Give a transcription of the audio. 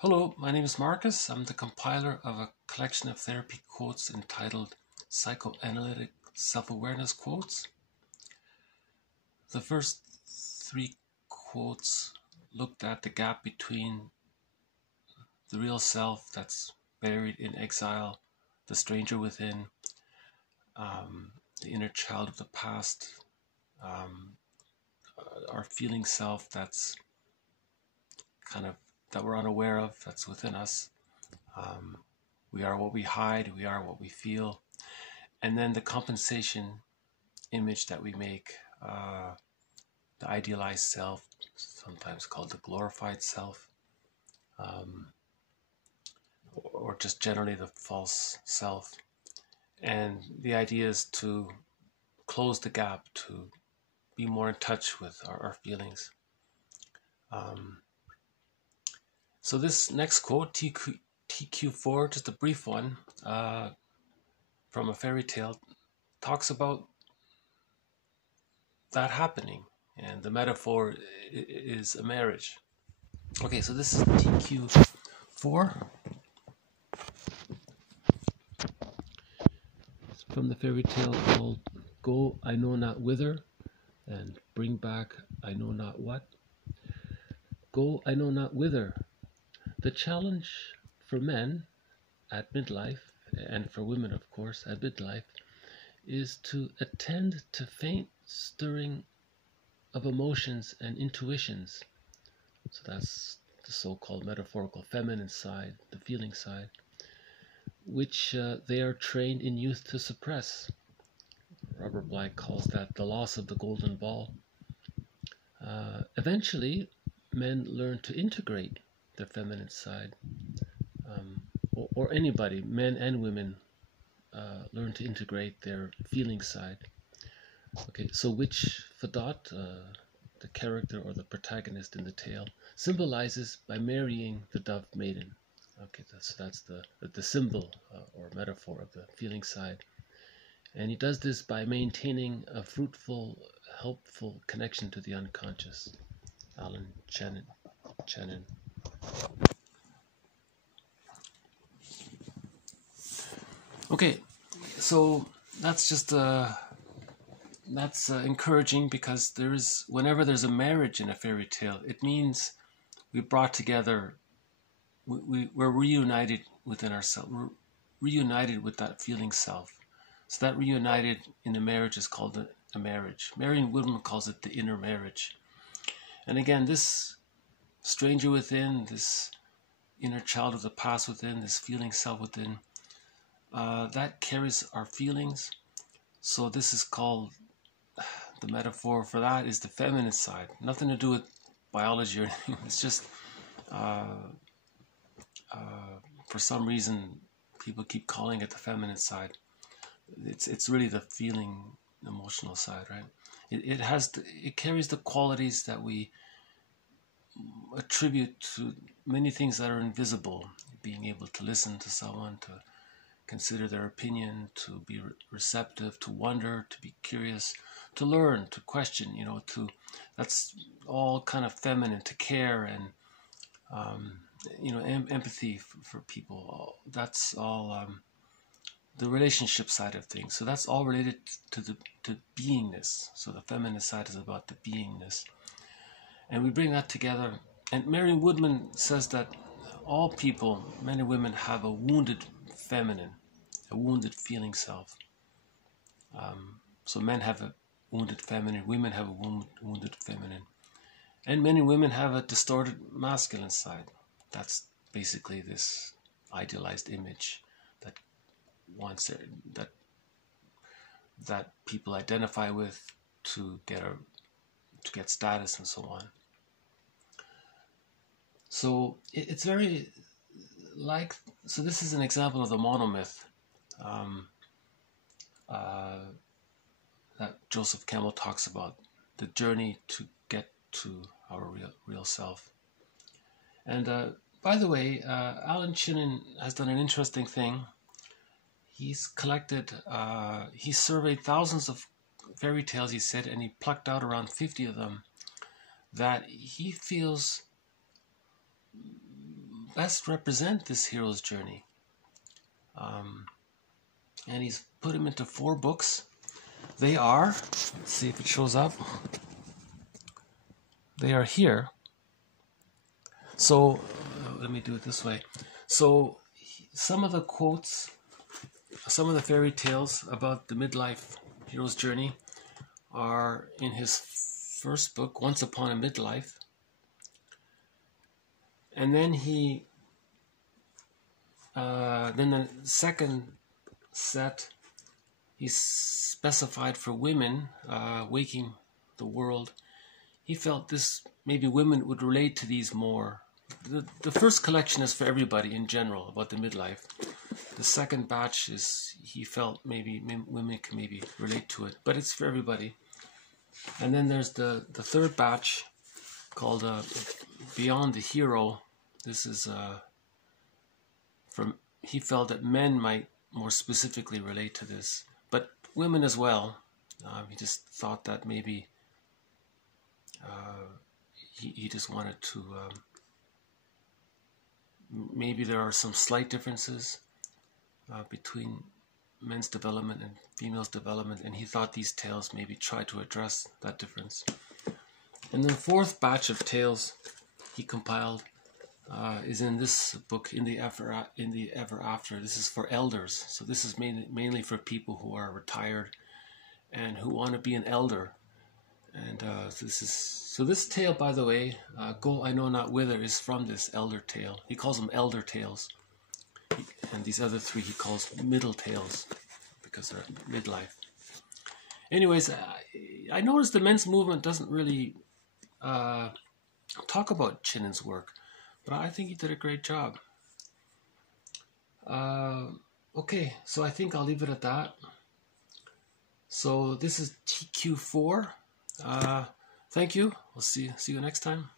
Hello, my name is Marcus. I'm the compiler of a collection of therapy quotes entitled Psychoanalytic Self-Awareness Quotes. The first three quotes looked at the gap between the real self that's buried in exile, the stranger within, the inner child of the past, our feeling self that's that we're unaware of, that's within us. We are what we hide, we are what we feel. And then the compensation image that we make, the idealized self, sometimes called the glorified self, or just generally the false self. And the idea is to close the gap, to be more in touch with our feelings. So this next quote, TQ4, just a brief one, from a fairy tale, talks about that happening, and the metaphor is a marriage. Okay, so this is TQ4 from the fairy tale called Go, I Know Not Whither, and Bring Back, I Know Not What. Go, I Know Not Whither. The challenge for men at midlife, and for women, of course, at midlife, is to attend to faint stirring of emotions and intuitions. So that's the so-called metaphorical feminine side, the feeling side, which they are trained in youth to suppress. Robert Bly calls that the loss of the golden ball. Eventually, men learn to integrate their feminine side, or anybody, men and women, learn to integrate their feeling side. Okay, so which Fedot, the character or the protagonist in the tale, symbolizes by marrying the dove-maiden. Okay, that's the symbol or metaphor of the feeling side. And he does this by maintaining a fruitful, helpful connection to the unconscious. Allan Chinen. Okay, so that's just that's encouraging, because whenever there's a marriage in a fairy tale, it means we brought together, we're reunited within ourselves, we're reunited with that feeling self. So that reunited in a marriage is called a marriage. Marion Woodman calls it the inner marriage. And again, this stranger within, this inner child of the past within, this feeling self within, that carries our feelings. So this is called, the metaphor for that is the feminine side. Nothing to do with biology or anything. It's just, for some reason, people keep calling it the feminine side. It's really the feeling, emotional side, right? It carries the qualities that we attribute to many things that are invisible. Being able to listen to someone, to consider their opinion, to be receptive, to wonder, to be curious, to learn, to question, that's all kind of feminine, to care and, empathy for people. That's all the relationship side of things. So that's all related to beingness. So the feminine side is about the beingness. And we bring that together. And Marion Woodman says that all people, men and women, have a wounded feminine, a wounded feeling self. So men have a wounded feminine, women have a wounded feminine. And men and women have a distorted masculine side. That's basically this idealized image that that people identify with to get status and so on. So it's very so this is an example of the monomyth that Joseph Campbell talks about, the journey to get to our real self. And by the way, Allan Chinen has done an interesting thing. He's collected, he surveyed thousands of fairy tales, he said, and he plucked out around 50 of them that he feels best represent this hero's journey. And he's put them into 4 books. They are, let's see if it shows up. They are here. So, let me do it this way. So, some of the quotes, some of the fairy tales about the midlife hero's journey are in his first book, Once Upon a Midlife. And then then the second set, he specified for women, Waking the World. He felt this, maybe women would relate to these more. The first collection is for everybody in general, about the midlife. The second batch is, he felt maybe women can maybe relate to it, but it's for everybody. And then there's the third batch called Beyond the Hero. This is he felt that men might more specifically relate to this, but women as well. He just thought that maybe he just wanted to, maybe there are some slight differences between men's development and females' development, and he thought these tales maybe try to address that difference. And the 4th batch of tales he compiled is in this book, In the Ever After. This is for elders, so this is mainly for people who are retired and who want to be an elder. And this tale, by the way, Go I Know Not Whither, is from this elder tale. He calls them elder tales, and these other 3 he calls middle tales because they're midlife. Anyways, I noticed the men's movement doesn't really talk about Chinen's work, but I think he did a great job. Okay, so I think I'll leave it at that. So this is TQ4. Thank you. We'll see you next time.